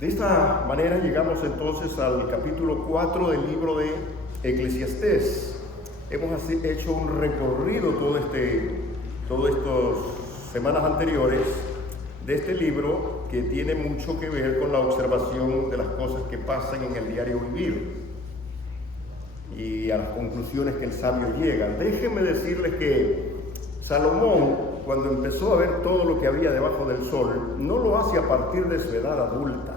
De esta manera llegamos entonces al capítulo 4 del libro de Eclesiastés. Hemos hecho un recorrido todas estas semanas anteriores de este libro, que tiene mucho que ver con la observación de las cosas que pasan en el diario vivir y a las conclusiones que el sabio llega. Déjenme decirles que Salomón, cuando empezó a ver todo lo que había debajo del sol, no lo hace a partir de su edad adulta.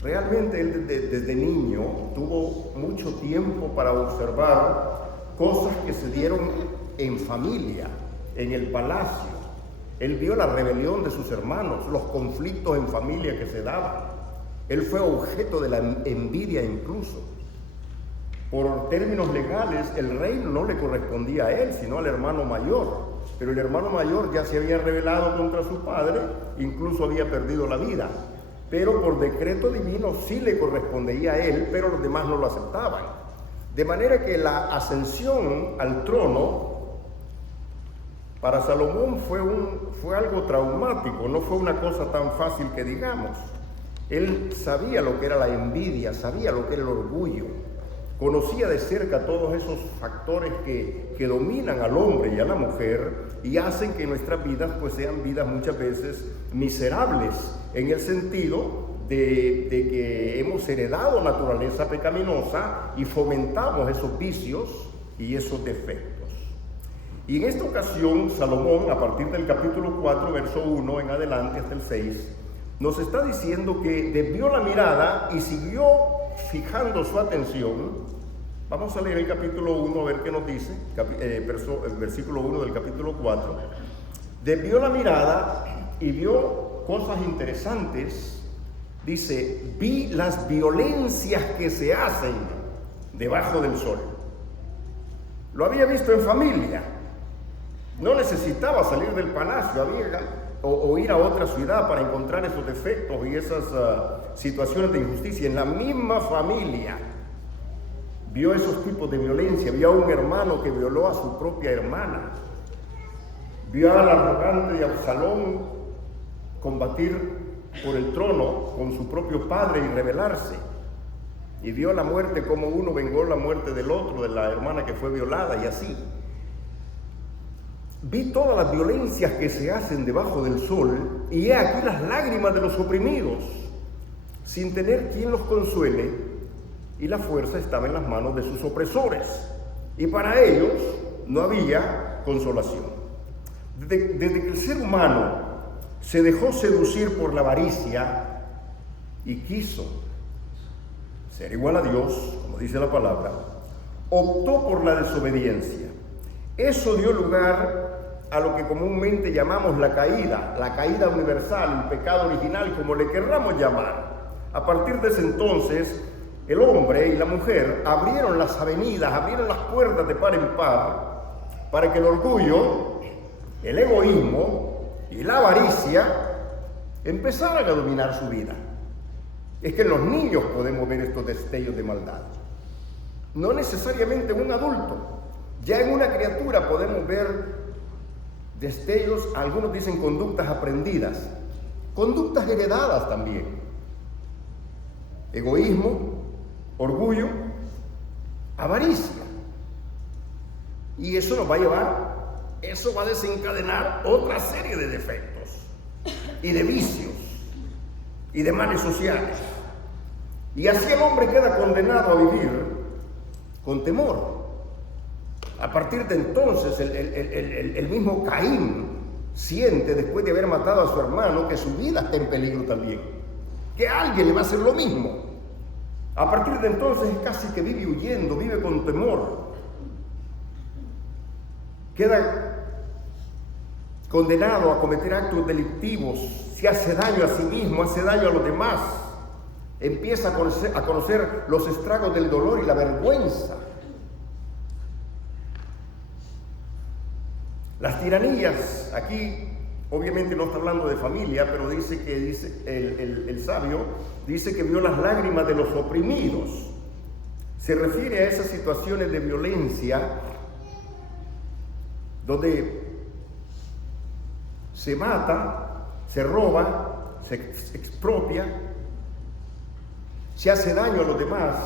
Realmente él desde niño tuvo mucho tiempo para observar cosas que se dieron en familia, en el palacio. Él vio la rebelión de sus hermanos, los conflictos en familia que se daban. Él fue objeto de la envidia incluso. Por términos legales, el reino no le correspondía a él, sino al hermano mayor. Pero el hermano mayor ya se había rebelado contra su padre, incluso había perdido la vida. Pero por decreto divino sí le correspondía a él, pero los demás no lo aceptaban. De manera que la ascensión al trono para Salomón fue algo traumático, no fue una cosa tan fácil que digamos. Él sabía lo que era la envidia, sabía lo que era el orgullo, conocía de cerca todos esos factores que dominan al hombre y a la mujer y hacen que nuestras vidas pues sean vidas muchas veces miserables, en el sentido de que hemos heredado naturaleza pecaminosa y fomentamos esos vicios y esos defectos. Y en esta ocasión, Salomón, a partir del capítulo 4, verso 1 en adelante hasta el 6, nos está diciendo que desvió la mirada y siguió fijando su atención. Vamos a leer el capítulo 1 a ver qué nos dice, el versículo 1 del capítulo 4. Desvió la mirada y vio cosas interesantes. Dice: vi las violencias que se hacen debajo del sol. Lo había visto en familia. No necesitaba salir del palacio o ir a otra ciudad para encontrar esos defectos y esas situaciones de injusticia. En la misma familia vio esos tipos de violencia. Vio a un hermano que violó a su propia hermana. Vio al arrogante de Absalón combatir por el trono con su propio padre y rebelarse. Y vio la muerte, como uno vengó la muerte del otro, de la hermana que fue violada, y así. Vi todas las violencias que se hacen debajo del sol, y he aquí las lágrimas de los oprimidos, sin tener quien los consuele, y la fuerza estaba en las manos de sus opresores, y para ellos no había consolación. Desde que el ser humano se dejó seducir por la avaricia y quiso ser igual a Dios, como dice la palabra, optó por la desobediencia. Eso dio lugar a lo que comúnmente llamamos la caída universal, el pecado original, como le querramos llamar. A partir de ese entonces, el hombre y la mujer abrieron las avenidas, abrieron las puertas de par en par, para que el orgullo, el egoísmo y la avaricia empezaran a dominar su vida. Es que en los niños podemos ver estos destellos de maldad, no necesariamente en un adulto. Ya en una criatura podemos ver destellos, algunos dicen conductas aprendidas, conductas heredadas también. Egoísmo, orgullo, avaricia. Y eso nos va a llevar, eso va a desencadenar otra serie de defectos y de vicios y de males sociales. Y así el hombre queda condenado a vivir con temor. A partir de entonces, el mismo Caín siente, después de haber matado a su hermano, que su vida está en peligro también, que alguien le va a hacer lo mismo. A partir de entonces es casi que vive huyendo, vive con temor. Queda condenado a cometer actos delictivos, se hace daño a sí mismo, hace daño a los demás. Empieza a conocer los estragos del dolor y la vergüenza. Las tiranías, aquí obviamente no está hablando de familia, pero dice el sabio dice que vio las lágrimas de los oprimidos. Se refiere a esas situaciones de violencia donde se mata, se roba, se expropia, se hace daño a los demás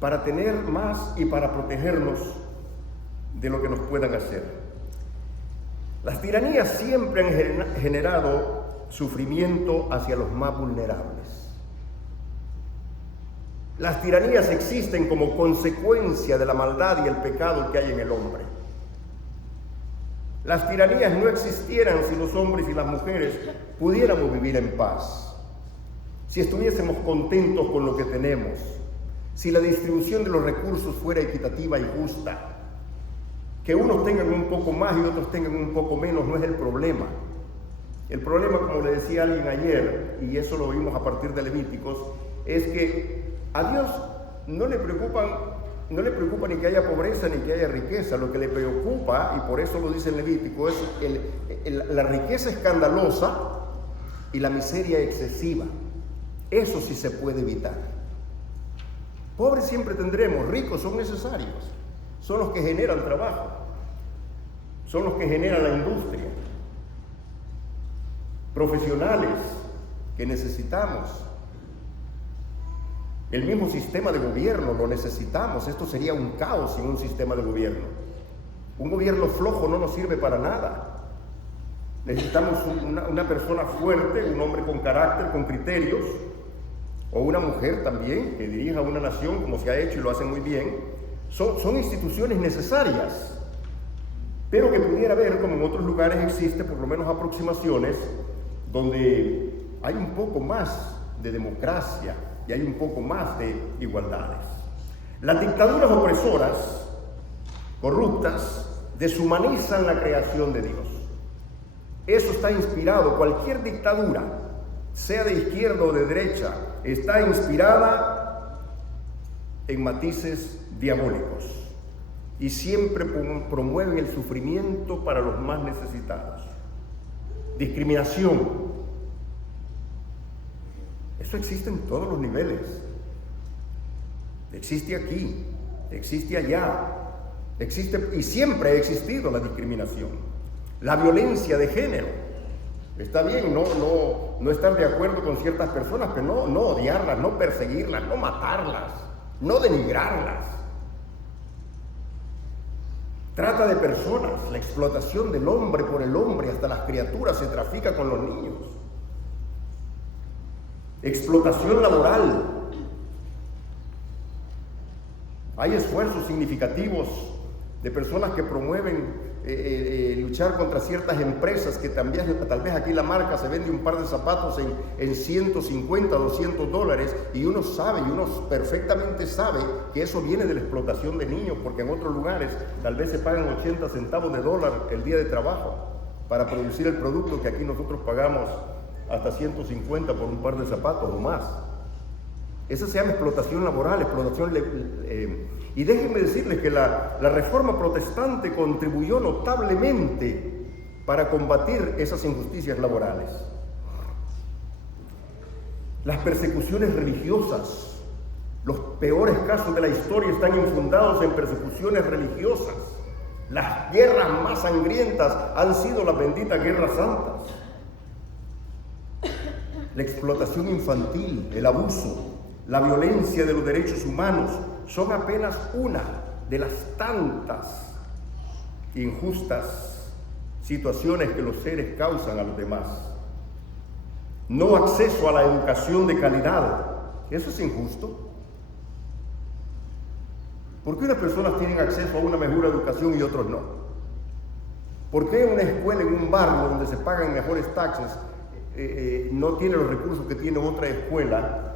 para tener más y para protegernos de lo que nos puedan hacer. Las tiranías siempre han generado sufrimiento hacia los más vulnerables. Las tiranías existen como consecuencia de la maldad y el pecado que hay en el hombre. Las tiranías no existieran si los hombres y las mujeres pudiéramos vivir en paz, si estuviésemos contentos con lo que tenemos, si la distribución de los recursos fuera equitativa y justa. Que unos tengan un poco más y otros tengan un poco menos no es el problema. El problema, como le decía alguien ayer, y eso lo vimos a partir de Levíticos, es que a Dios no le preocupa ni que haya pobreza ni que haya riqueza. Lo que le preocupa, y por eso lo dice en Levítico, es la riqueza escandalosa y la miseria excesiva. Eso sí se puede evitar. Pobres siempre tendremos, ricos son necesarios. Son los que generan trabajo, son los que generan la industria. Profesionales que necesitamos. El mismo sistema de gobierno lo necesitamos. Esto sería un caos sin un sistema de gobierno. Un gobierno flojo no nos sirve para nada. Necesitamos una persona fuerte, un hombre con carácter, con criterios, o una mujer también que dirija una nación, como se ha hecho y lo hacen muy bien. Son instituciones necesarias, pero que pudiera haber, como en otros lugares existe, por lo menos aproximaciones, donde hay un poco más de democracia y hay un poco más de igualdades. Las dictaduras opresoras, corruptas, deshumanizan la creación de Dios. Eso está inspirado, cualquier dictadura, sea de izquierda o de derecha, está inspirada en matices diabólicos y siempre promueven el sufrimiento para los más necesitados. Discriminación. Eso existe en todos los niveles. Existe aquí, existe allá, existe y siempre ha existido la discriminación. La violencia de género. Está bien no estar de acuerdo con ciertas personas, pero no odiarlas, no perseguirlas, no matarlas, no denigrarlas. Trata de personas, la explotación del hombre por el hombre, hasta las criaturas, se trafica con los niños. Explotación laboral. Hay esfuerzos significativos de personas que promueven luchar contra ciertas empresas que también, tal vez aquí la marca se vende un par de zapatos en 150, 200 dólares y uno perfectamente sabe que eso viene de la explotación de niños, porque en otros lugares tal vez se pagan 80 centavos de dólar el día de trabajo para producir el producto que aquí nosotros pagamos hasta 150 por un par de zapatos o más. Esa se llama explotación laboral, y déjenme decirles que la reforma protestante contribuyó notablemente para combatir esas injusticias laborales. Las persecuciones religiosas, los peores casos de la historia están infundados en persecuciones religiosas. Las guerras más sangrientas han sido las benditas guerras santas. La explotación infantil, el abuso, la violencia de los derechos humanos son apenas una de las tantas injustas situaciones que los seres causan a los demás. No acceso a la educación de calidad, eso es injusto. ¿Por qué unas personas tienen acceso a una mejor educación y otros no? ¿Por qué una escuela en un barrio donde se pagan mejores taxes no tiene los recursos que tiene otra escuela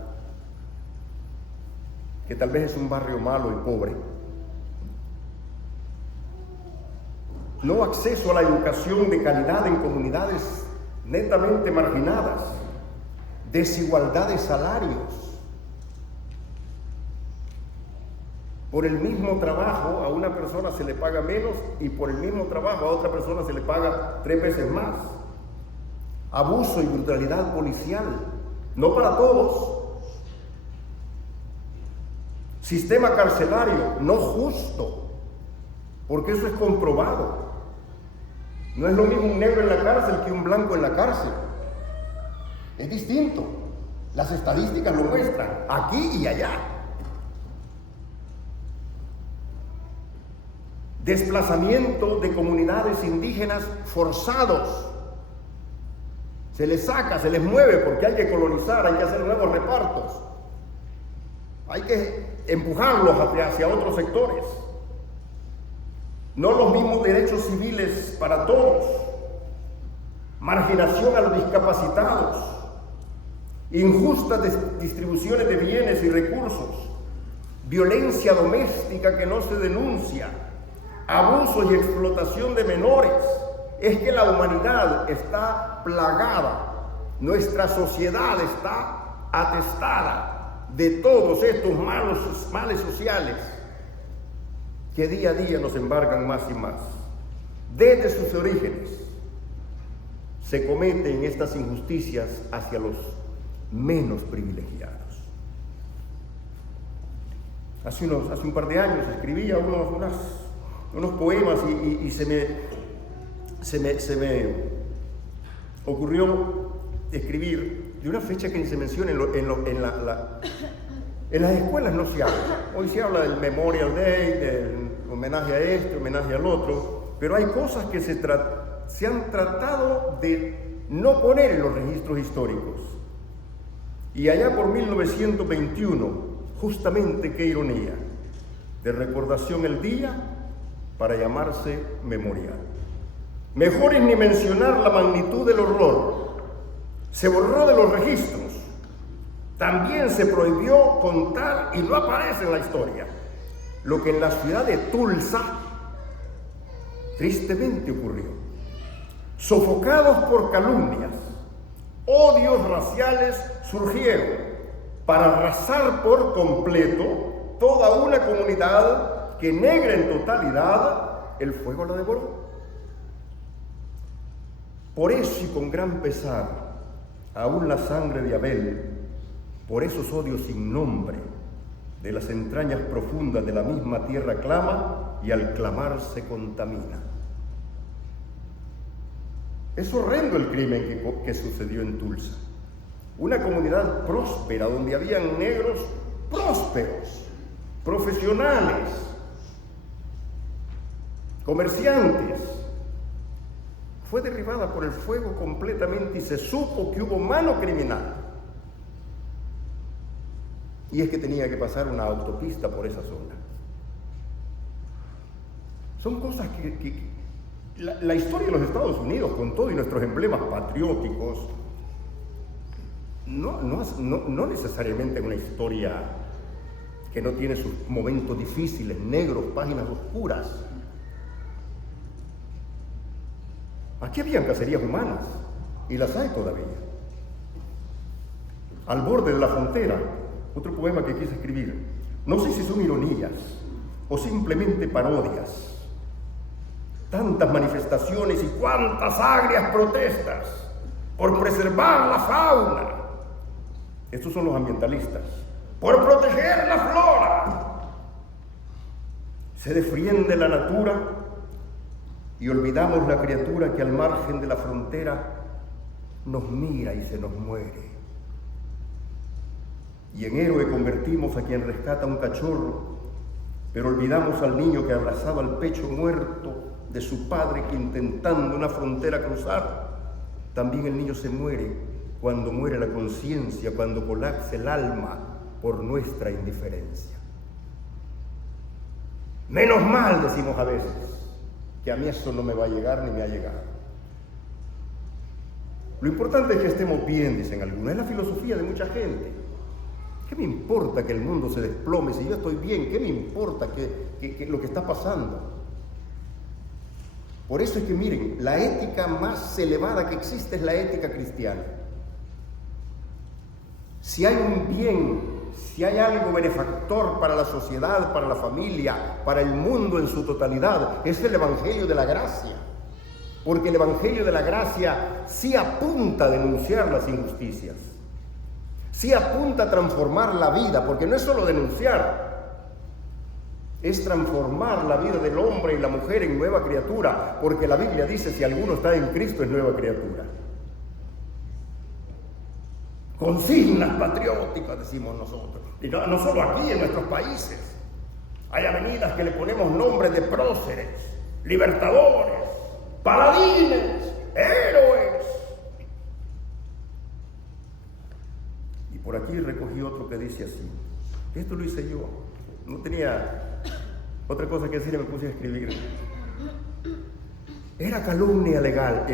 que tal vez es un barrio malo y pobre? No acceso a la educación de calidad en comunidades netamente marginadas, desigualdad de salarios. Por el mismo trabajo a una persona se le paga menos y por el mismo trabajo a otra persona se le paga 3 veces más. Abuso y brutalidad policial, no para todos. Sistema carcelario, no justo, porque eso es comprobado. No es lo mismo un negro en la cárcel que un blanco en la cárcel. Es distinto. Las estadísticas lo muestran, aquí y allá. Desplazamiento de comunidades indígenas forzados. Se les saca, se les mueve porque hay que colonizar, hay que hacer nuevos repartos. Hay que empujarlos hacia otros sectores. No los mismos derechos civiles para todos. Marginación a los discapacitados. Injustas distribuciones de bienes y recursos. Violencia doméstica que no se denuncia. Abusos y explotación de menores. Es que la humanidad está plagada, nuestra sociedad está atestada de todos estos males sociales que día a día nos embargan más y más. Desde sus orígenes se cometen estas injusticias hacia los menos privilegiados. Hace un par de años escribía unos poemas y se me ocurrió escribir de una fecha que ni se menciona en las escuelas. No se habla. Hoy se habla del Memorial Day, del homenaje a este, homenaje al otro, pero hay cosas que se han tratado de no poner en los registros históricos. Y allá por 1921, justamente, qué ironía, de recordación el día para llamarse memorial. Mejor es ni mencionar la magnitud del horror. Se borró de los registros. También se prohibió contar y no aparece en la historia lo que en la ciudad de Tulsa tristemente ocurrió. Sofocados por calumnias, odios raciales surgieron para arrasar por completo toda una comunidad que, negra en totalidad, el fuego la devoró. Por eso y con gran pesar, aún la sangre de Abel, por esos odios sin nombre, de las entrañas profundas de la misma tierra clama y al clamar se contamina. Es horrendo el crimen que sucedió en Tulsa. Una comunidad próspera donde habían negros prósperos, profesionales, comerciantes. Fue derribada por el fuego completamente y se supo que hubo mano criminal. Y es que tenía que pasar una autopista por esa zona. Son cosas que la historia de los Estados Unidos, con todo y nuestros emblemas patrióticos, no necesariamente una historia que no tiene sus momentos difíciles, negros, páginas oscuras. Aquí habían cacerías humanas, y las hay todavía. Al borde de la frontera, otro poema que quise escribir. No sé si son ironías o simplemente parodias. Tantas manifestaciones y cuántas agrias protestas por preservar la fauna. Estos son los ambientalistas. Por proteger la flora. Se defiende la natura y olvidamos la criatura que al margen de la frontera nos mira y se nos muere. Y en héroe convertimos a quien rescata un cachorro, pero olvidamos al niño que abrazaba el pecho muerto de su padre que, intentando una frontera cruzar, también el niño se muere cuando muere la conciencia, cuando colapsa el alma por nuestra indiferencia. Menos mal, decimos a veces, que a mí eso no me va a llegar ni me ha llegado. Lo importante es que estemos bien, dicen algunos. Es la filosofía de mucha gente. ¿Qué me importa que el mundo se desplome si yo estoy bien? ¿Qué me importa que lo que está pasando? Por eso es que miren, la ética más elevada que existe es la ética cristiana. Si hay un bien, si hay algo benefactor para la sociedad, para la familia, para el mundo en su totalidad, es el Evangelio de la Gracia. Porque el Evangelio de la Gracia sí apunta a denunciar las injusticias. Sí apunta a transformar la vida, porque no es solo denunciar, es transformar la vida del hombre y la mujer en nueva criatura, porque la Biblia dice: si alguno está en Cristo es nueva criatura. consignas patrióticas, decimos nosotros. Y no solo aquí, en nuestros países. Hay avenidas que le ponemos nombres de próceres, libertadores, paladines, héroes. Y por aquí recogí otro que dice así. Esto lo hice yo. No tenía otra cosa que decir y me puse a escribir. Era calumnia legal,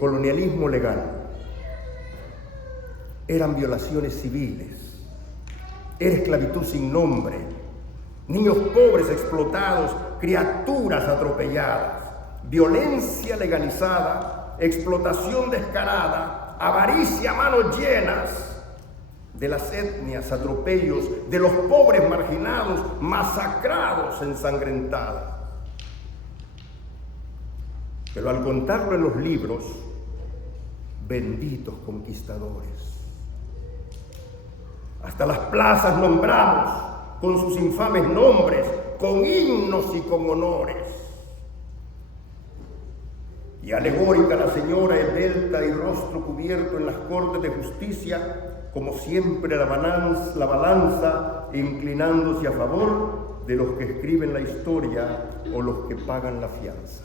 colonialismo legal. Eran violaciones civiles. Era esclavitud sin nombre. Niños pobres explotados, criaturas atropelladas. Violencia legalizada, explotación descarada, avaricia a manos llenas. De las etnias, atropellos, de los pobres marginados, masacrados, ensangrentados. Pero al contarlo en los libros, benditos conquistadores. Hasta las plazas nombramos con sus infames nombres, con himnos y con honores. Y alegórica la señora esbelta y rostro cubierto en las cortes de justicia, como siempre la balanza inclinándose a favor de los que escriben la historia o los que pagan la fianza.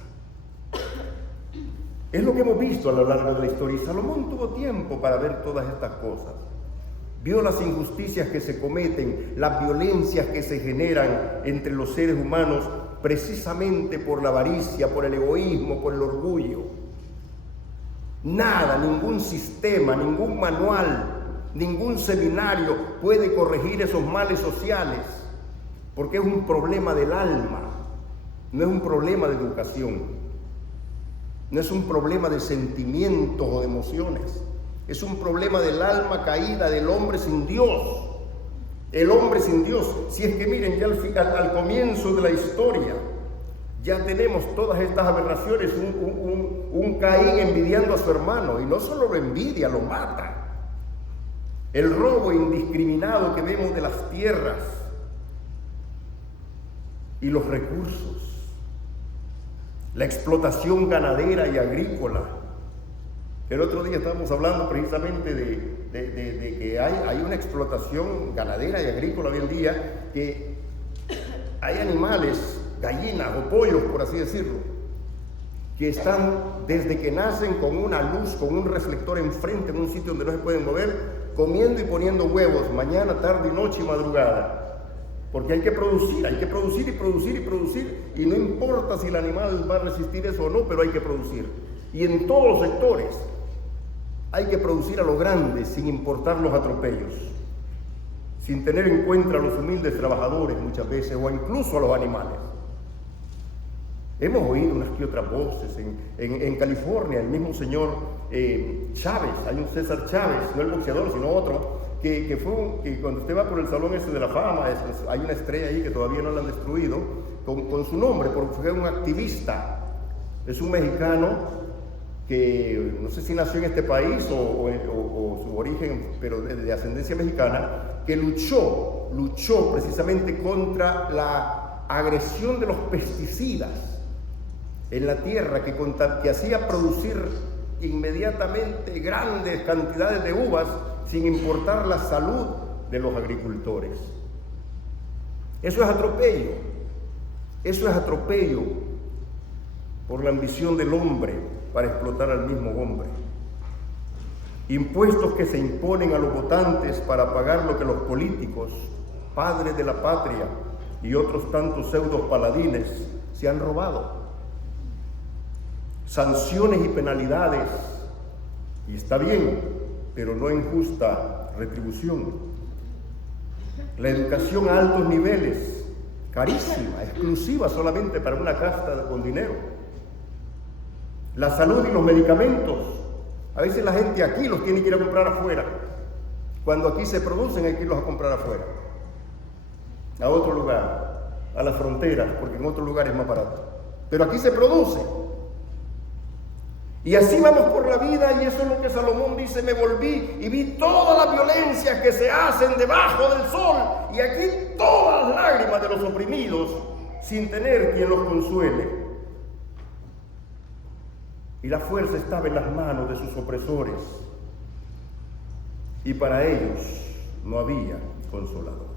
Es lo que hemos visto a lo largo de la historia, y Salomón tuvo tiempo para ver todas estas cosas. Vio las injusticias que se cometen, las violencias que se generan entre los seres humanos precisamente por la avaricia, por el egoísmo, por el orgullo. Nada, ningún sistema, ningún manual, ningún seminario puede corregir esos males sociales, porque es un problema del alma, no es un problema de educación, no es un problema de sentimientos o de emociones, es un problema del alma caída, del hombre sin Dios. El hombre sin Dios, si es que miren, ya al comienzo de la historia, ya tenemos todas estas aberraciones, un Caín envidiando a su hermano, y no solo lo envidia, lo mata. El robo indiscriminado que vemos de las tierras y los recursos, la explotación ganadera y agrícola. El otro día estábamos hablando precisamente de que hay una explotación ganadera y agrícola hoy en día, que hay animales, gallinas o pollos, por así decirlo, que están desde que nacen con una luz, con un reflector enfrente en un sitio donde no se pueden mover, comiendo y poniendo huevos mañana, tarde, noche y madrugada, porque hay que producir y producir y producir, y no importa si el animal va a resistir eso o no, pero hay que producir. Y en todos los sectores hay que producir a lo grande, sin importar los atropellos, sin tener en cuenta a los humildes trabajadores muchas veces, o incluso a los animales. Hemos oído unas que otras voces en California, el mismo señor Chávez, hay un César Chávez, no el boxeador, sino otro, que cuando usted va por el Salón ese de la Fama, hay una estrella ahí que todavía no la han destruido, con su nombre, porque fue un activista. Es un mexicano que no sé si nació en este país o su origen, pero de ascendencia mexicana, que luchó precisamente contra la agresión de los pesticidas en la tierra, que hacía producir inmediatamente grandes cantidades de uvas sin importar la salud de los agricultores. Eso es atropello por la ambición del hombre para explotar al mismo hombre. Impuestos que se imponen a los votantes para pagar lo que los políticos, padres de la patria y otros tantos pseudos paladines se han robado. Sanciones y penalidades, y está bien, pero no en justa retribución. La educación a altos niveles, carísima, exclusiva solamente para una casta con dinero. La salud y los medicamentos, a veces la gente aquí los tiene que ir a comprar afuera. Cuando aquí se producen hay que irlos a comprar afuera, a otro lugar, a las fronteras, porque en otro lugar es más barato. Pero aquí se produce. Y así vamos por la vida, y eso es lo que Salomón dice: me volví y vi todas las violencias que se hacen debajo del sol, y aquí todas las lágrimas de los oprimidos, sin tener quien los consuele. Y la fuerza estaba en las manos de sus opresores. y para ellos no había consolador.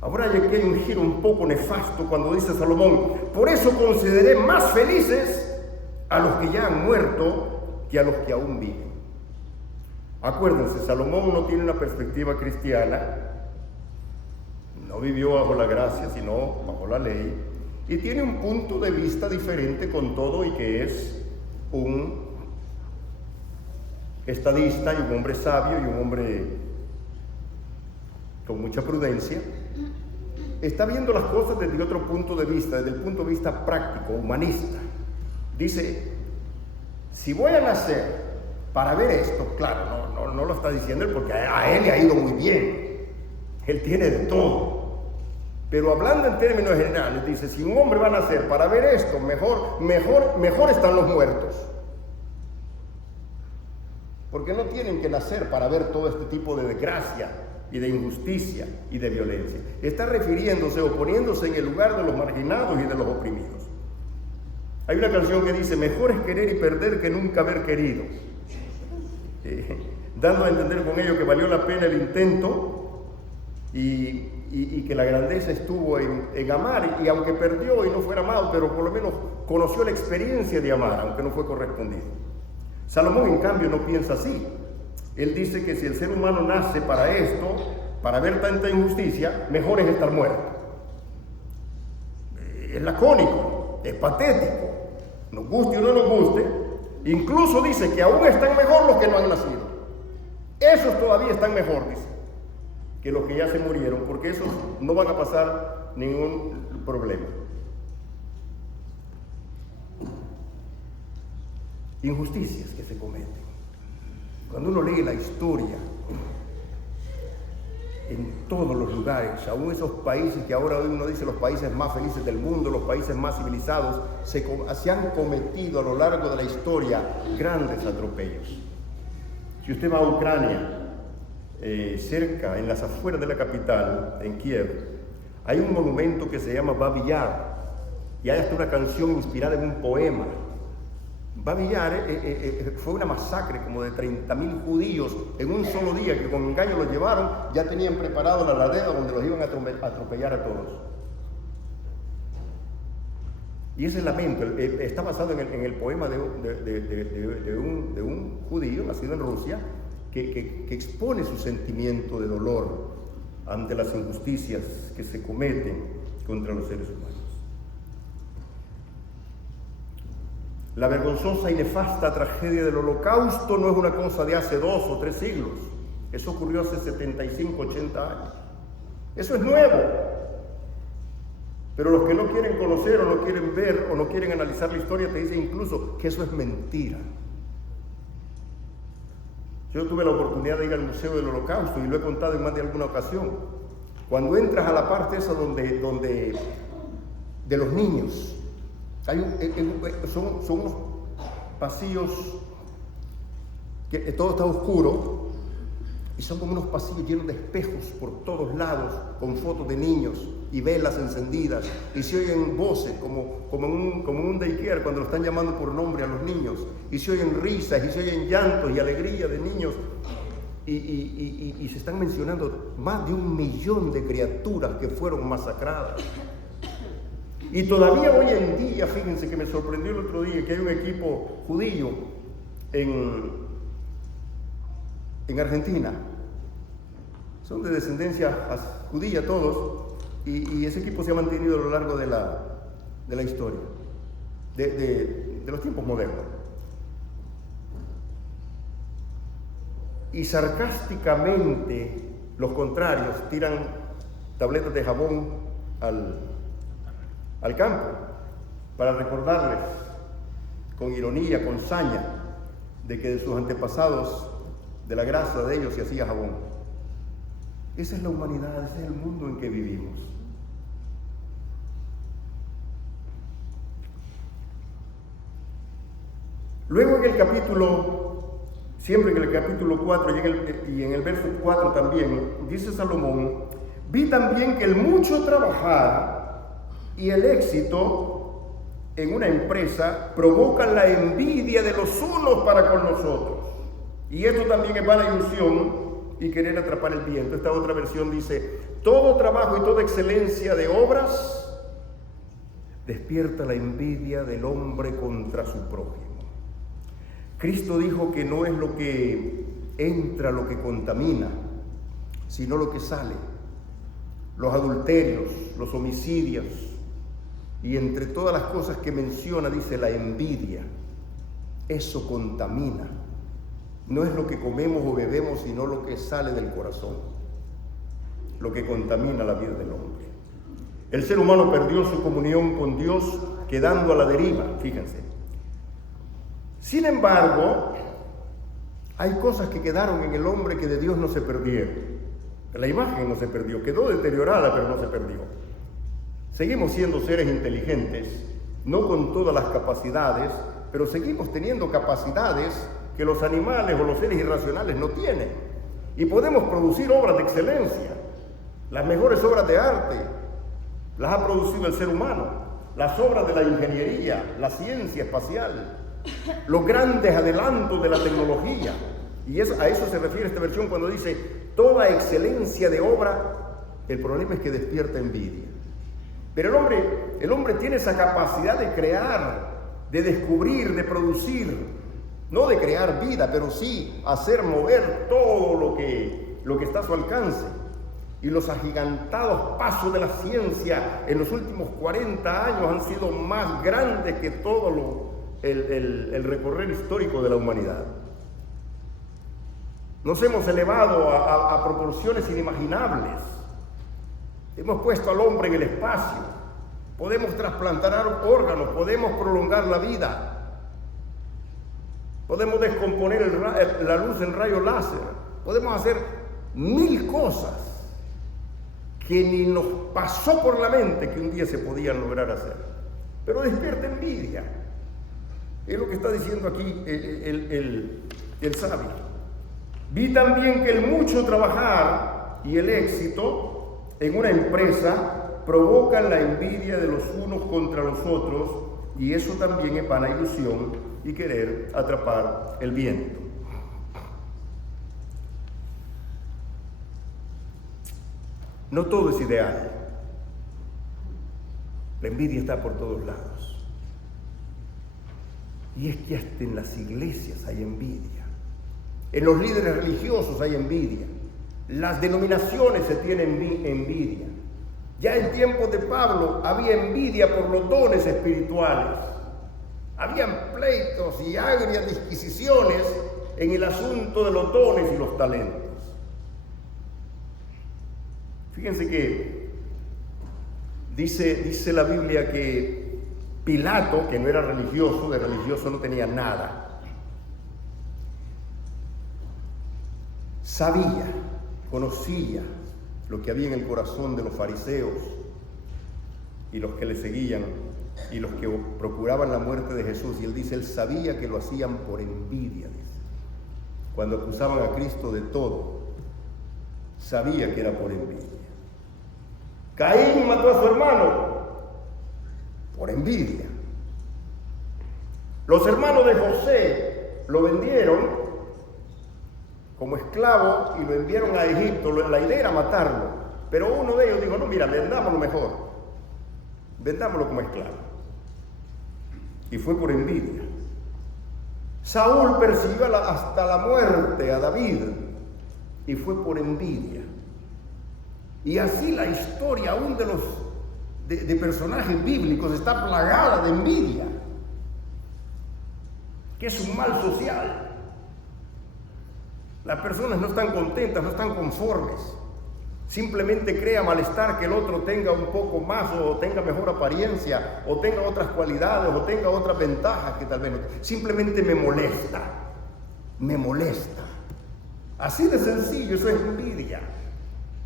Ahora aquí hay un giro un poco nefasto cuando dice Salomón: por eso consideré más felices a los que ya han muerto que a los que aún viven. Acuérdense, Salomón no tiene una perspectiva cristiana, no vivió bajo la gracia, sino bajo la ley, y tiene un punto de vista diferente con todo, y que es un estadista y un hombre sabio y un hombre con mucha prudencia. Está viendo las cosas desde otro punto de vista, desde el punto de vista práctico, humanista. Dice: si voy a nacer para ver esto, claro, no lo está diciendo él porque a él le ha ido muy bien, él tiene de todo. Pero hablando en términos generales, dice: si un hombre va a nacer para ver esto, mejor están los muertos. Porque no tienen que nacer para ver todo este tipo de desgracia y de injusticia y de violencia. Está refiriéndose o poniéndose en el lugar de los marginados y de los oprimidos. Hay una canción que dice: mejor es querer y perder que nunca haber querido. Dando a entender con ello que valió la pena el intento y que la grandeza estuvo en amar, y aunque perdió y no fuera amado, pero por lo menos conoció la experiencia de amar, aunque no fue correspondido. Salomón, en cambio, no piensa así. Él dice que si el ser humano nace para esto, para ver tanta injusticia, mejor es estar muerto. Es lacónico, es patético, nos guste o no nos guste. Incluso dice que aún están mejor los que no han nacido. Esos todavía están mejor, dice, que los que ya se murieron, porque esos no van a pasar ningún problema. Injusticias que se cometen. Cuando uno lee la historia, en todos los lugares, aún esos países que ahora uno dice los países más felices del mundo, los países más civilizados, se han cometido a lo largo de la historia grandes atropellos. Si usted va a Ucrania, cerca, en las afueras de la capital, en Kiev, hay un monumento que se llama Babi Yar, y hay hasta una canción inspirada en un poema. Babi Yar fue una masacre como de 30.000 judíos en un solo día, que con engaño los llevaron, ya tenían preparado la ladera donde los iban a atropellar a todos. Y ese lamento está basado en el poema de un judío nacido en Rusia que expone su sentimiento de dolor ante las injusticias que se cometen contra los seres humanos. La vergonzosa y nefasta tragedia del Holocausto no es una cosa de hace 2 o 3 siglos. Eso ocurrió hace 75, 80 años. Eso es nuevo. Pero los que no quieren conocer o no quieren ver o no quieren analizar la historia te dicen incluso que eso es mentira. Yo tuve la oportunidad de ir al Museo del Holocausto y lo he contado en más de alguna ocasión. Cuando entras a la parte esa donde de los niños, son unos pasillos que todo está oscuro y son como unos pasillos llenos de espejos por todos lados, con fotos de niños y velas encendidas, y se oyen voces como en un daycare cuando lo están llamando por nombre a los niños, y se oyen risas y se oyen llantos y alegría de niños, y se están mencionando más de 1 millón de criaturas que fueron masacradas. Y todavía hoy en día, fíjense que me sorprendió el otro día que hay un equipo judío en Argentina. Son de descendencia judía todos, y ese equipo se ha mantenido a lo largo de la historia, de los tiempos modernos. Y sarcásticamente los contrarios tiran tabletas de jabón al campo para recordarles con ironía, con saña, de que de sus antepasados, de la grasa de ellos se hacía jabón. Esa es la humanidad, ese es el mundo en que vivimos. Luego en el capítulo, siempre en el capítulo 4 y en el verso 4 también, dice Salomón: vi también que el mucho trabajar y el éxito en una empresa provocan la envidia de los unos para con los otros. Y esto también es vana ilusión y querer atrapar el viento. Esta otra versión dice: todo trabajo y toda excelencia de obras despierta la envidia del hombre contra su prójimo. Cristo dijo que no es lo que entra lo que contamina, sino lo que sale. Los adulterios, los homicidios, y entre todas las cosas que menciona dice la envidia. Eso contamina. No es lo que comemos o bebemos, sino lo que sale del corazón, lo que contamina la vida del hombre. El ser humano perdió su comunión con Dios quedando a la deriva, fíjense. Sin embargo, hay cosas que quedaron en el hombre que de Dios no se perdieron. La imagen no se perdió, quedó deteriorada, pero no se perdió. Seguimos siendo seres inteligentes, no con todas las capacidades, pero seguimos teniendo capacidades que los animales o los seres irracionales no tienen. Y podemos producir obras de excelencia. Las mejores obras de arte las ha producido el ser humano. Las obras de la ingeniería, la ciencia espacial, los grandes adelantos de la tecnología. Y a eso se refiere esta versión cuando dice toda excelencia de obra. El problema es que despierta envidia. Pero el hombre tiene esa capacidad de crear, de descubrir, de producir. No de crear vida, pero sí hacer mover todo lo que está a su alcance. Y los agigantados pasos de la ciencia en los últimos 40 años han sido más grandes que todo el recorrer histórico de la humanidad. Nos hemos elevado a proporciones inimaginables. Hemos puesto al hombre en el espacio. Podemos trasplantar órganos, podemos prolongar la vida. Podemos descomponer la luz en rayo láser. Podemos hacer 1000 cosas que ni nos pasó por la mente que un día se podían lograr hacer. Pero despierta envidia. Es lo que está diciendo aquí el sabio. Vi también que el mucho trabajar y el éxito en una empresa provocan la envidia de los unos contra los otros, y eso también es vana ilusión y querer atrapar el viento. No todo es ideal. La envidia está por todos lados. Y es que hasta en las iglesias hay envidia. En los líderes religiosos hay envidia. Las denominaciones se tienen envidia. Ya en tiempos de Pablo había envidia por los dones espirituales. Habían pleitos y agrias disquisiciones en el asunto de los dones y los talentos. Fíjense que dice la Biblia que Pilato, que no era religioso, de religioso no tenía nada, sabía, conocía lo que había en el corazón de los fariseos y los que le seguían y los que procuraban la muerte de Jesús. Y él dice, él sabía que lo hacían por envidia, dice. Cuando acusaban a Cristo de todo, sabía que era por envidia. Caín mató a su hermano por envidia. Los hermanos de José lo vendieron como esclavo y lo enviaron a Egipto. La idea era matarlo, pero uno de ellos dijo, no, mira, vendámoslo mejor, vendámoslo como esclavo. Y fue por envidia. Saúl persiguió hasta la muerte a David y fue por envidia. Y así la historia aún de personajes bíblicos está plagada de envidia, que es un mal social. Las personas no están contentas, no están conformes. Simplemente crea malestar que el otro tenga un poco más o tenga mejor apariencia o tenga otras cualidades o tenga otras ventajas que tal vez no. Simplemente me molesta. Me molesta. Así de sencillo, eso es envidia.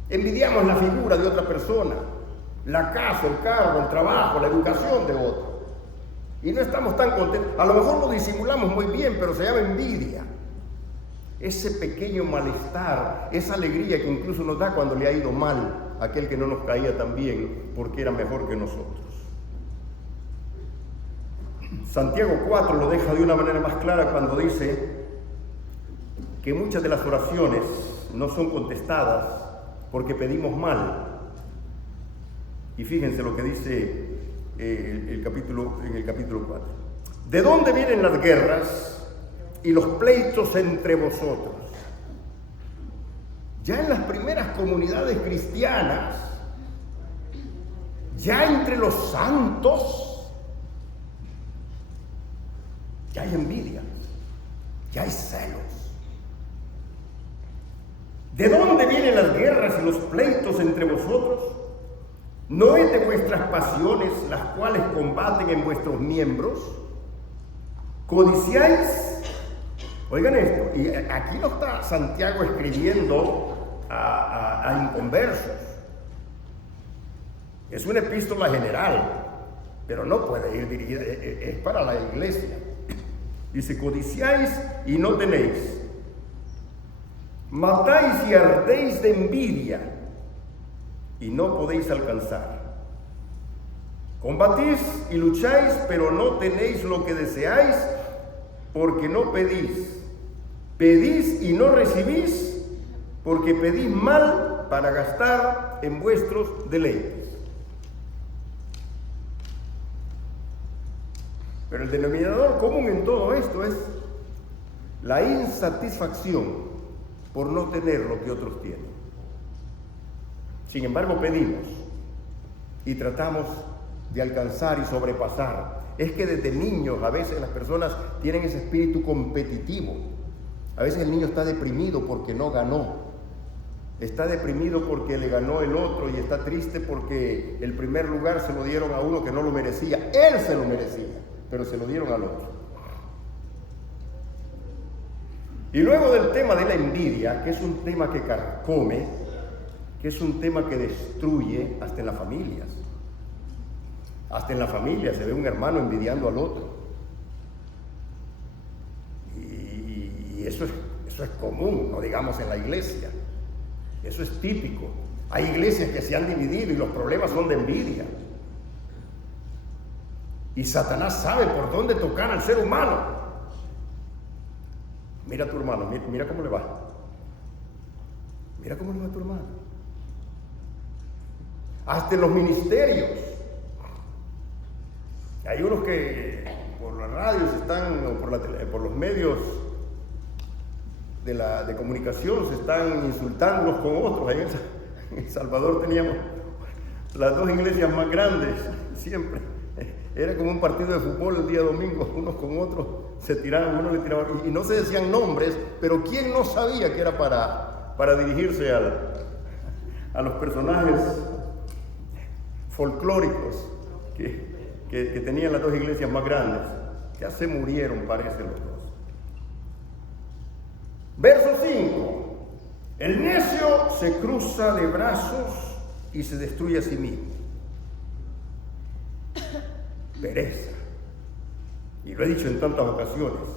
Envidiamos la figura de otra persona, la casa, el carro, el trabajo, la educación de otro. Y no estamos tan contentos. A lo mejor lo disimulamos muy bien, pero se llama envidia. Ese pequeño malestar, esa alegría que incluso nos da cuando le ha ido mal a aquel que no nos caía tan bien porque era mejor que nosotros. Santiago 4 lo deja de una manera más clara cuando dice que muchas de las oraciones no son contestadas porque pedimos mal. Y fíjense lo que dice en el capítulo 4. ¿De dónde vienen las guerras y los pleitos entre vosotros? Ya en las primeras comunidades cristianas, ya entre los santos, ya hay envidia, ya hay celos. ¿De dónde vienen las guerras y los pleitos entre vosotros? ¿No es de vuestras pasiones las cuales combaten en vuestros miembros? ¿Codiciáis? Oigan esto, y aquí no está Santiago escribiendo a inconversos. Es una epístola general, pero no puede ir dirigida, es para la iglesia. Dice, codiciáis y no tenéis. Matáis y ardéis de envidia y no podéis alcanzar. Combatís y lucháis, pero no tenéis lo que deseáis, porque no pedís. Pedís y no recibís, porque pedís mal para gastar en vuestros deleites. Pero el denominador común en todo esto es la insatisfacción por no tener lo que otros tienen. Sin embargo, pedimos y tratamos de alcanzar y sobrepasar. Es que desde niños a veces las personas tienen ese espíritu competitivo. A veces el niño está deprimido porque no ganó. Está deprimido porque le ganó el otro y está triste porque el primer lugar se lo dieron a uno que no lo merecía. Él se lo merecía, pero se lo dieron al otro. Y luego del tema de la envidia, que es un tema que carcome, que es un tema que destruye hasta en las familias. Hasta en la familia se ve un hermano envidiando al otro. Y eso es común, no digamos en la iglesia. Eso es típico. Hay iglesias que se han dividido y los problemas son de envidia. Y Satanás sabe por dónde tocar al ser humano. Mira a tu hermano, mira cómo le va. Mira cómo le va a tu hermano. Hasta en los ministerios. Hay unos que por las radios están, o por los medios de comunicación se están insultando unos con otros. Ahí en El Salvador teníamos las dos iglesias más grandes, siempre. Era como un partido de fútbol el día domingo, unos con otros se tiraban, uno le tiraba, y no se decían nombres, pero ¿quién no sabía que era para dirigirse a los personajes folclóricos que tenían las dos iglesias más grandes? Ya se murieron, parece, los dos. Verso 5. El necio se cruza de brazos y se destruye a sí mismo. Pereza. Y lo he dicho en tantas ocasiones,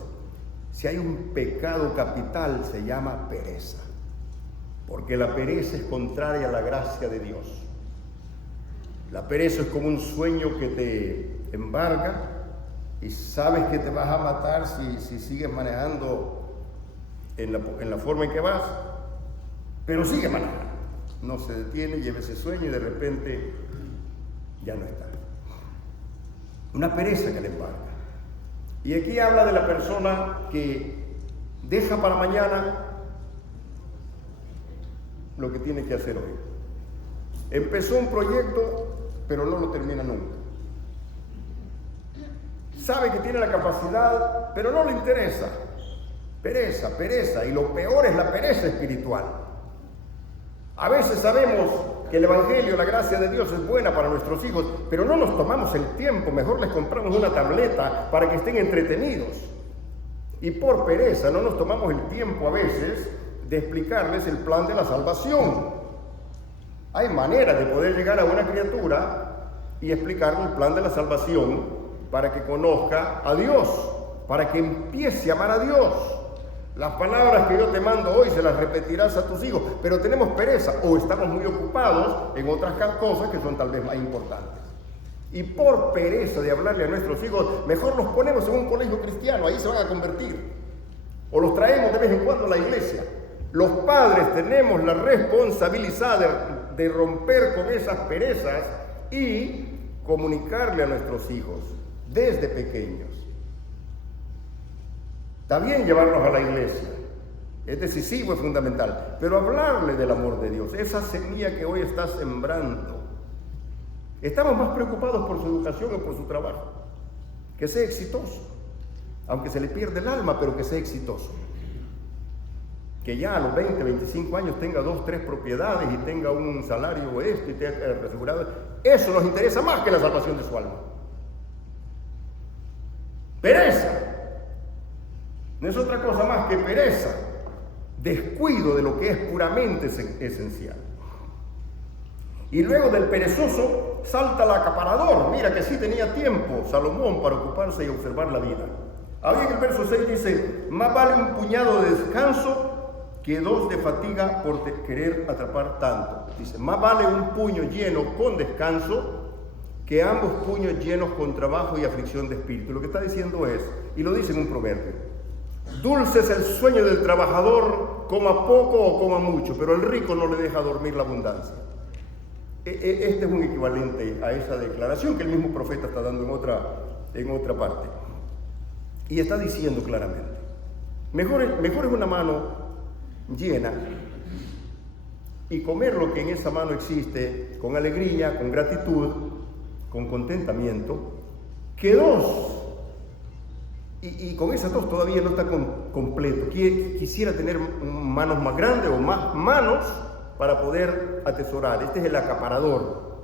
si hay un pecado capital se llama pereza, porque la pereza es contraria a la gracia de Dios. La pereza es como un sueño que te embarga y sabes que te vas a matar si sigues manejando en la forma en que vas, pero sigue manejando, no se detiene, lleva ese sueño y de repente ya no está. Una pereza que le embarga. Y aquí habla de la persona que deja para mañana lo que tiene que hacer hoy. Empezó un proyecto, pero no lo termina nunca. Sabe que tiene la capacidad, pero no le interesa. Pereza, pereza. Y lo peor es la pereza espiritual. A veces sabemos que el Evangelio, la gracia de Dios es buena para nuestros hijos, pero no nos tomamos el tiempo, mejor les compramos una tableta para que estén entretenidos. Y por pereza no nos tomamos el tiempo a veces de explicarles el plan de la salvación. Hay maneras de poder llegar a una criatura y explicarle el plan de la salvación para que conozca a Dios, para que empiece a amar a Dios. Las palabras que yo te mando hoy se las repetirás a tus hijos, pero tenemos pereza o estamos muy ocupados en otras cosas que son tal vez más importantes. Y por pereza de hablarle a nuestros hijos, mejor los ponemos en un colegio cristiano, ahí se van a convertir. o los traemos de vez en cuando a la iglesia. Los padres tenemos la responsabilidad de romper con esas perezas y comunicarle a nuestros hijos desde pequeños. Está bien llevarlos a la iglesia, es decisivo, es fundamental, pero hablarle del amor de Dios, esa semilla que hoy está sembrando. Estamos más preocupados por su educación o por su trabajo, que sea exitoso, aunque se le pierde el alma, pero que sea exitoso. Que ya a los 20, 25 años tenga 2, 3 propiedades y tenga un salario y esté asegurado. Eso nos interesa más que la salvación de su alma. Pereza no es otra cosa más que pereza, descuido de lo que es puramente esencial. Y luego del perezoso salta el acaparador. Mira que sí tenía tiempo Salomón para ocuparse y observar la vida. Ahí en el verso 6 dice: más vale un puñado de descanso que 2 de fatiga por querer atrapar tanto. Dice, más vale un puño lleno con descanso que ambos puños llenos con trabajo y aflicción de espíritu. Lo que está diciendo es, y lo dice en un proverbio: dulce es el sueño del trabajador, coma poco o coma mucho, pero el rico no le deja dormir la abundancia. Este es un equivalente a esa declaración que el mismo profeta está dando en otra parte. Y está diciendo claramente, mejor es una mano llena y comer lo que en esa mano existe con alegría, con gratitud, con contentamiento, que 2, y con esas 2 todavía no está completo. Quisiera tener manos más grandes o más manos para poder atesorar. Este es el acaparador,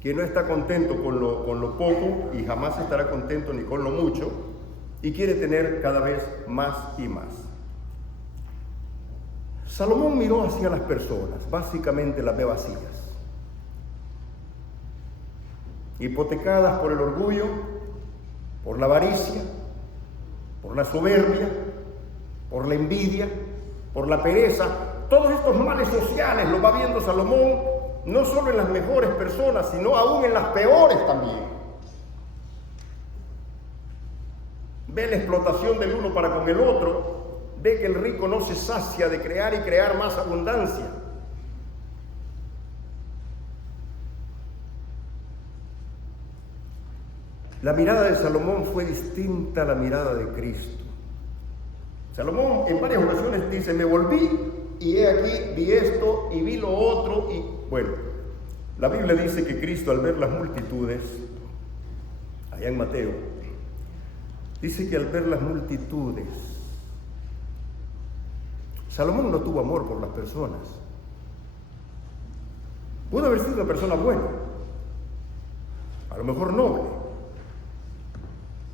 que no está contento con lo poco y jamás estará contento ni con lo mucho, y quiere tener cada vez más y más. Salomón miró hacia las personas, básicamente las ve vacías, hipotecadas por el orgullo, por la avaricia, por la soberbia, por la envidia, por la pereza. Todos estos males sociales los va viendo Salomón, no solo en las mejores personas, sino aún en las peores también. Ve la explotación del uno para con el otro. Ve que el rico no se sacia de crear y crear más abundancia. La mirada de Salomón fue distinta a la mirada de Cristo. Salomón en varias ocasiones dice: me volví y he aquí, vi esto y vi lo otro. Y bueno, la Biblia dice que Cristo, al ver las multitudes, allá en Mateo, dice que al ver las multitudes, Salomón no tuvo amor por las personas. Pudo haber sido una persona buena, a lo mejor noble,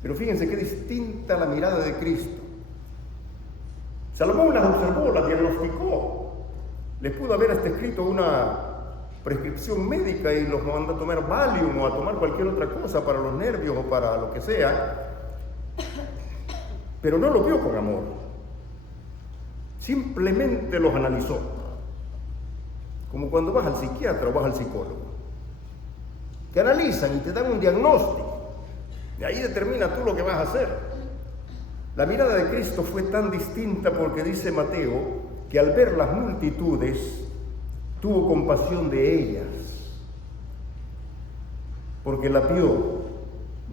pero fíjense qué distinta la mirada de Cristo. Salomón las observó, las diagnosticó, les pudo haber hasta escrito una prescripción médica y los mandó a tomar Valium o a tomar cualquier otra cosa para los nervios o para lo que sea, pero no lo vio con amor. Simplemente los analizó, como cuando vas al psiquiatra o vas al psicólogo. Te analizan y te dan un diagnóstico, de ahí determina tú lo que vas a hacer. La mirada de Cristo fue tan distinta porque dice Mateo que al ver las multitudes tuvo compasión de ellas, porque las vio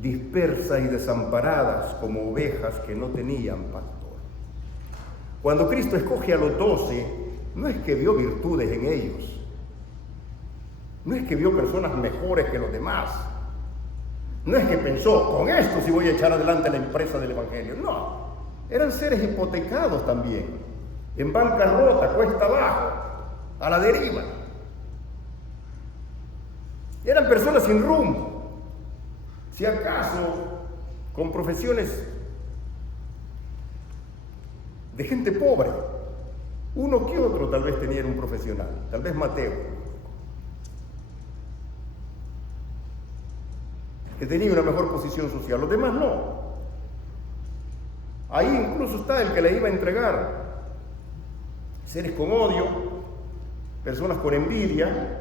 dispersas y desamparadas como ovejas que no tenían pastor. Cuando Cristo escoge a los 12, no es que vio virtudes en ellos, no es que vio personas mejores que los demás, no es que pensó, con esto sí voy a echar adelante la empresa del Evangelio. No, eran seres hipotecados también, en bancarrota, cuesta abajo, a la deriva. Eran personas sin rumbo, si acaso con profesiones de gente pobre. Uno que otro tal vez tenía un profesional, tal vez Mateo, que tenía una mejor posición social, los demás no. Ahí incluso está el que le iba a entregar. Seres con odio, personas con envidia.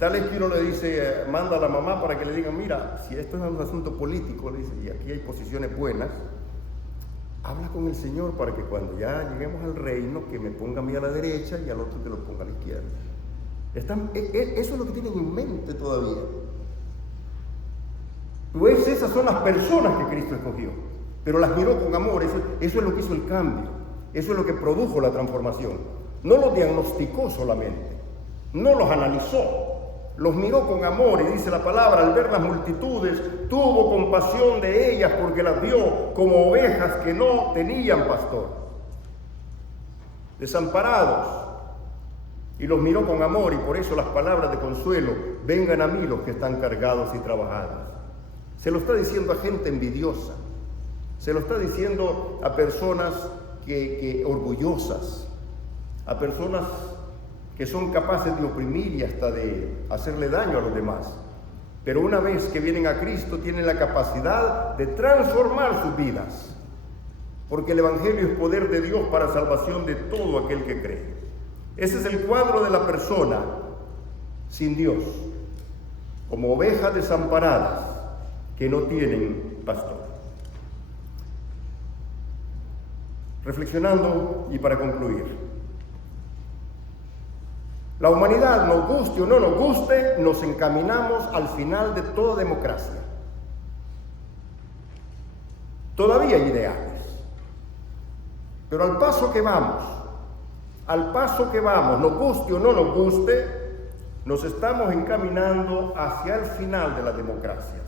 Tal vez que uno le dice, manda a la mamá para que le digan, mira, si esto es un asunto político, le dice, y aquí hay posiciones buenas, Habla con el Señor para que cuando ya lleguemos al reino, que me ponga a mí a la derecha y al otro que lo ponga a la izquierda. Eso es lo que tienen en mente todavía. Pues esas son las personas que Cristo escogió, pero las miró con amor. Eso es lo que hizo el cambio, eso es lo que produjo la transformación. No los diagnosticó solamente, no los analizó, los miró con amor, y dice la palabra, al ver las multitudes, tuvo compasión de ellas porque las vio como ovejas que no tenían pastor, desamparados, y los miró con amor, y por eso las palabras de consuelo: vengan a mí los que están cargados y trabajados. Se lo está diciendo a gente envidiosa, se lo está diciendo a personas que orgullosas, a personas que son capaces de oprimir y hasta de hacerle daño a los demás. Pero una vez que vienen a Cristo, tienen la capacidad de transformar sus vidas, porque el Evangelio es poder de Dios para salvación de todo aquel que cree. Ese es el cuadro de la persona sin Dios, como ovejas desamparadas que no tienen pastor. Reflexionando y para concluir, la humanidad, nos guste o no nos guste, nos encaminamos al final de toda democracia. Todavía hay ideales, pero al paso que vamos, nos guste o no nos guste, nos estamos encaminando hacia el final de las democracias.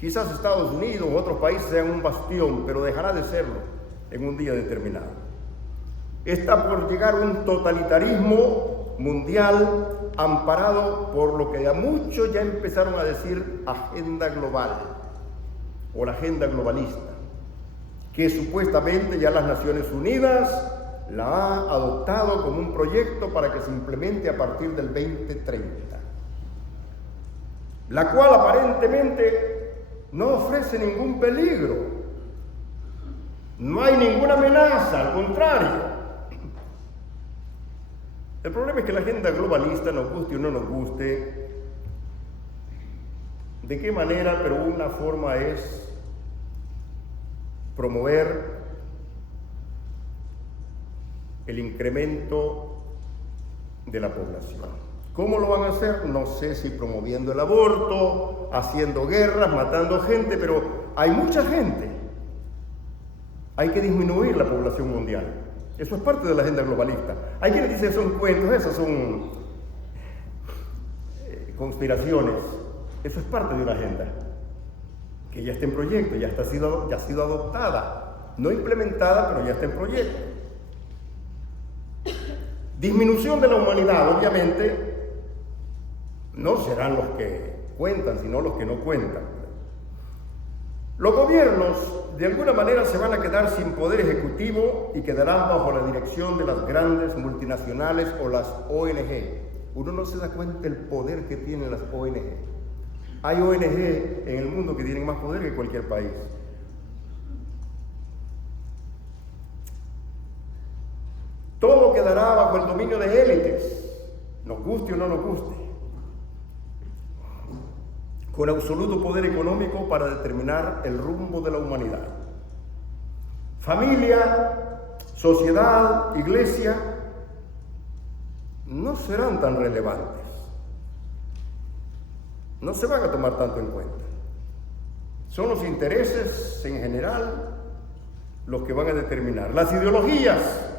Quizás Estados Unidos u otros países sean un bastión, pero dejará de serlo en un día determinado. Está por llegar un totalitarismo mundial amparado por lo que a muchos ya empezaron a decir agenda global o la agenda globalista, que supuestamente ya las Naciones Unidas la ha adoptado como un proyecto para que se implemente a partir del 2030, la cual aparentemente no ofrece ningún peligro, no hay ninguna amenaza, al contrario. El problema es que la agenda globalista, nos guste o no nos guste, ¿de qué manera? Pero una forma es promover el incremento de la población. ¿Cómo lo van a hacer? No sé si promoviendo el aborto, haciendo guerras, matando gente, pero hay mucha gente. Hay que disminuir la población mundial. Eso es parte de la agenda globalista. Hay quienes dicen que son cuentos, esas son conspiraciones. Eso es parte de una agenda que ya está en proyecto, ya ha sido adoptada, no implementada, pero ya está en proyecto. Disminución de la humanidad, obviamente, no serán los que cuentan, sino los que no cuentan. Los gobiernos, de alguna manera, se van a quedar sin poder ejecutivo y quedarán bajo la dirección de las grandes multinacionales o las ONG. Uno no se da cuenta del poder que tienen las ONG. Hay ONG en el mundo que tienen más poder que cualquier país. Todo quedará bajo el dominio de élites, nos guste o no nos guste, con absoluto poder económico para determinar el rumbo de la humanidad. Familia, sociedad, iglesia, no serán tan relevantes, no se van a tomar tanto en cuenta. Son los intereses en general los que van a determinar. Las ideologías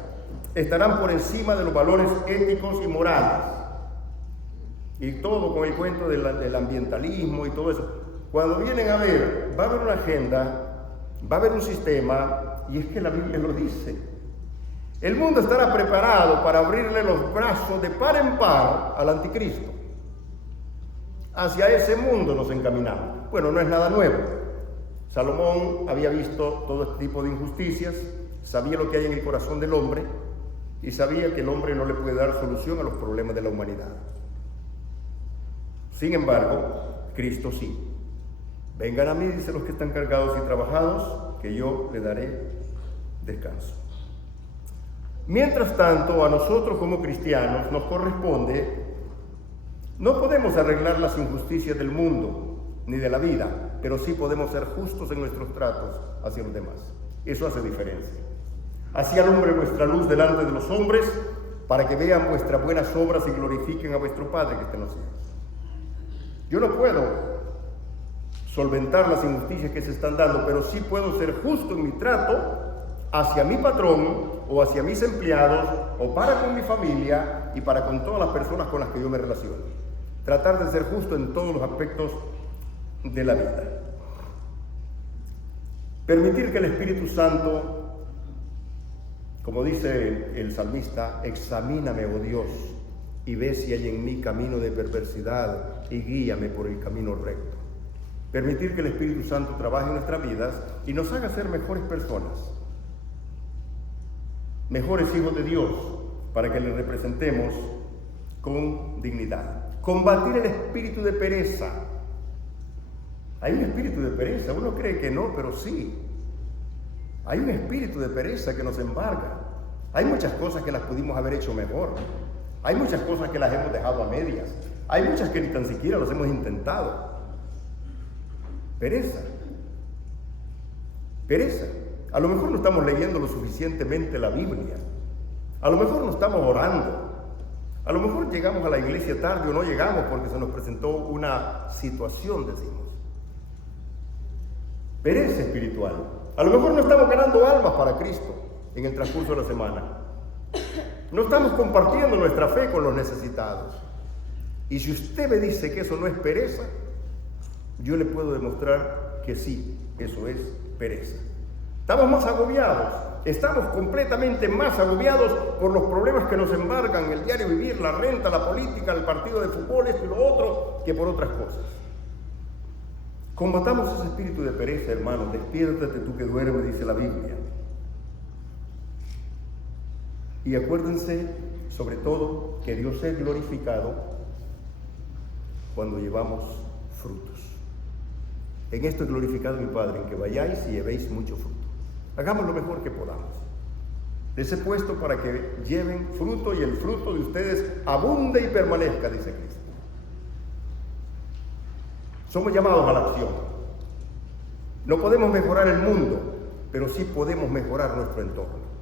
estarán por encima de los valores éticos y morales. Y todo con el cuento del ambientalismo y todo eso. Cuando vienen a ver, va a haber una agenda, va a haber un sistema, y es que la Biblia lo dice. El mundo estará preparado para abrirle los brazos de par en par al anticristo. Hacia ese mundo nos encaminamos. Bueno, no es nada nuevo. Salomón había visto todo este tipo de injusticias, sabía lo que hay en el corazón del hombre y sabía que el hombre no le puede dar solución a los problemas de la humanidad. Sin embargo, Cristo sí. Vengan a mí, dice los que están cargados y trabajados, que yo le daré descanso. Mientras tanto, a nosotros como cristianos nos corresponde, no podemos arreglar las injusticias del mundo, ni de la vida, pero sí podemos ser justos en nuestros tratos hacia los demás. Eso hace diferencia. Así alumbre vuestra luz delante de los hombres, para que vean vuestras buenas obras y glorifiquen a vuestro Padre que está en los cielos. Yo no puedo solventar las injusticias que se están dando, pero sí puedo ser justo en mi trato hacia mi patrón o hacia mis empleados o para con mi familia y para con todas las personas con las que yo me relaciono. Tratar de ser justo en todos los aspectos de la vida. Permitir que el Espíritu Santo, como dice el salmista, examíname, oh Dios, y ve si hay en mí camino de perversidad y guíame por el camino recto. Permitir que el Espíritu Santo trabaje en nuestras vidas y nos haga ser mejores personas, mejores hijos de Dios, para que le representemos con dignidad. Combatir el espíritu de pereza. Hay un espíritu de pereza, uno cree que no, pero sí. Hay un espíritu de pereza que nos embarga. Hay muchas cosas que las pudimos haber hecho mejor. Hay muchas cosas que las hemos dejado a medias. Hay muchas que ni tan siquiera las hemos intentado. Pereza. Pereza. A lo mejor no estamos leyendo lo suficientemente la Biblia. A lo mejor no estamos orando. A lo mejor llegamos a la iglesia tarde o no llegamos porque se nos presentó una situación, decimos. Pereza espiritual. A lo mejor no estamos ganando almas para Cristo en el transcurso de la semana. No estamos compartiendo nuestra fe con los necesitados. Y si usted me dice que eso no es pereza, yo le puedo demostrar que sí, eso es pereza. Estamos más agobiados, estamos completamente más agobiados por los problemas que nos embargan, el diario vivir, la renta, la política, el partido de fútbol, esto y lo otro, que por otras cosas. Combatamos ese espíritu de pereza, hermanos. Despiértate tú que duermes, dice la Biblia. Y acuérdense, sobre todo, que Dios es glorificado cuando llevamos frutos. En esto es glorificado mi Padre, en que vayáis y llevéis mucho fruto. Hagamos lo mejor que podamos. Les he puesto para que lleven fruto y el fruto de ustedes abunde y permanezca, dice Cristo. Somos llamados a la acción. No podemos mejorar el mundo, pero sí podemos mejorar nuestro entorno.